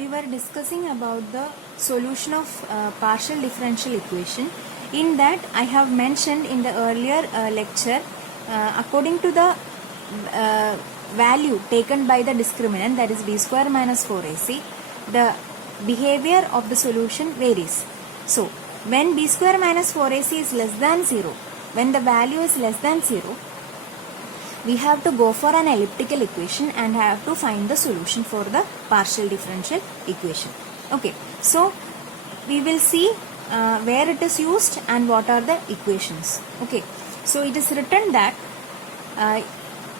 we were discussing about the solution of partial differential equation. In that I have mentioned in the earlier lecture, according to the value taken by the discriminant, that is b square minus 4ac, the behavior of the solution varies. So when b square minus 4ac is less than 0, when the value is less than 0, we have to go for an elliptical equation and have to find the solution for the partial differential equation. Okay, so we will see where it is used and what are the equations. Okay, so it is written that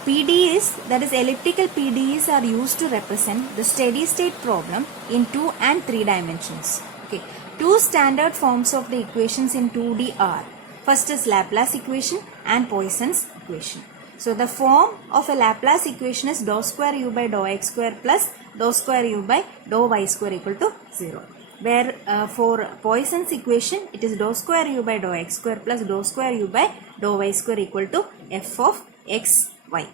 PDEs, that is elliptical PDEs, are used to represent the steady state problem in 2 and 3 dimensions. Okay, two standard forms of the equations in 2D are, first is Laplace equation and Poisson's equation. So the form of a Laplace equation is dou square u by dou x square plus dou square u by dou y square equal to 0. Where for Poisson's equation it is dou square u by dou x square plus dou square u by dou y square equal to f of x y.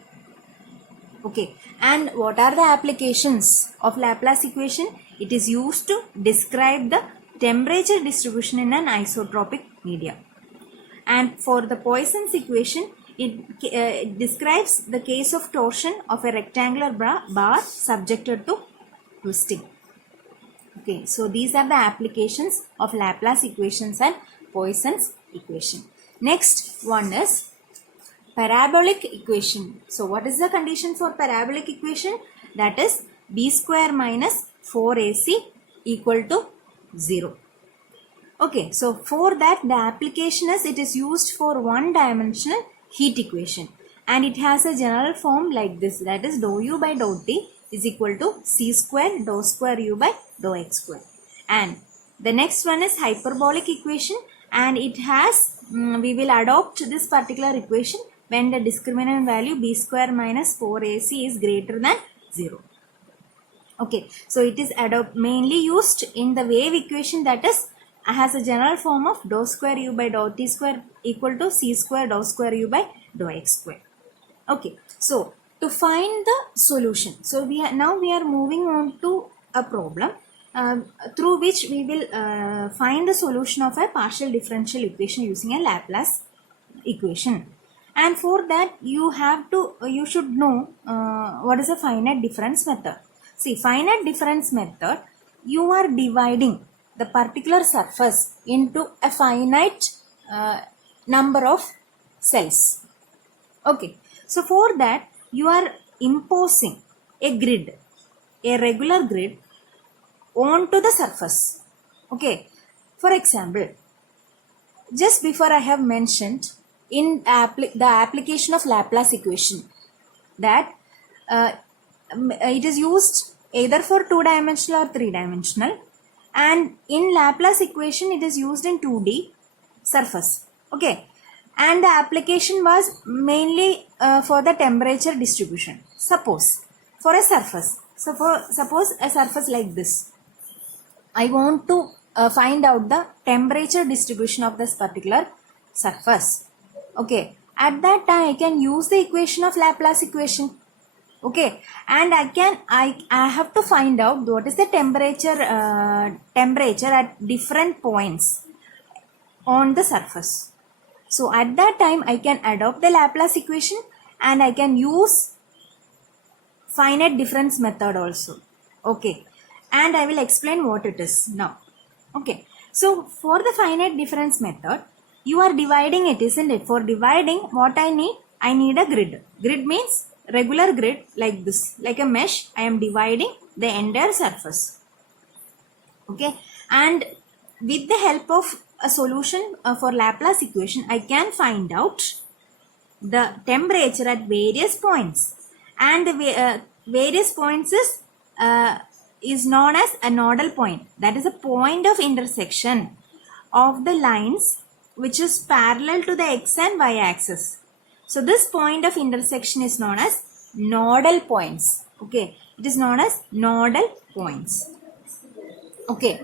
Okay, and what are the applications of Laplace equation? It is used to describe the temperature distribution in an isotropic media. And for the Poisson's equation, it describes the case of torsion of a rectangular bar subjected to twisting. Okay, so these are the applications of Laplace equations and Poisson's equation. Next one is parabolic equation. So what is the condition for parabolic equation? That is b square minus 4ac equal to 0. Okay, so for that the application is, it is used for one dimensional heat equation and it has a general form like this, that is dou u by dou t is equal to c square dou square u by dou x square. And the next one is hyperbolic equation and it has, we will adopt this particular equation when the discriminant value b square minus 4ac is greater than 0. Okay, so it is mainly used in the wave equation, that is has a general form of dou square u by dou t square equal to c square dou square u by dou x square. Okay, so to find the solution, so now we are moving on to a problem through which we will find the solution of a partial differential equation using a Laplace equation. And for that you should know what is a finite difference method. See, finite difference method, you are dividing the particular surface into a finite number of cells. Okay, so for that you are imposing a grid, a regular grid onto the surface. Okay, for example, just before I have mentioned in the application of Laplace equation that it is used either for 2-dimensional or 3-dimensional, and in Laplace equation it is used in 2D surface. Okay, and the application was mainly for the temperature distribution. Suppose for a surface, suppose a surface like this, I want to find out the temperature distribution of this particular surface. Okay, at that time I can use the equation of Laplace equation. Okay, and I have to find out what is the temperature at different points on the surface. So at that time I can adopt the Laplace equation and I can use finite difference method also. Okay, and I will explain what it is now. Okay, so for the finite difference method, you are dividing it, isn't it? For dividing, what I need a grid. Grid means regular grid like this, like a mesh. I am dividing the entire surface. Okay, and with the help of a solution for Laplace equation, I can find out the temperature at various points, and the various points is known as a nodal point. That is a point of intersection of the lines which is parallel to the x and y axis. So this point of intersection is known as nodal points. Okay, it is known as nodal points. Okay,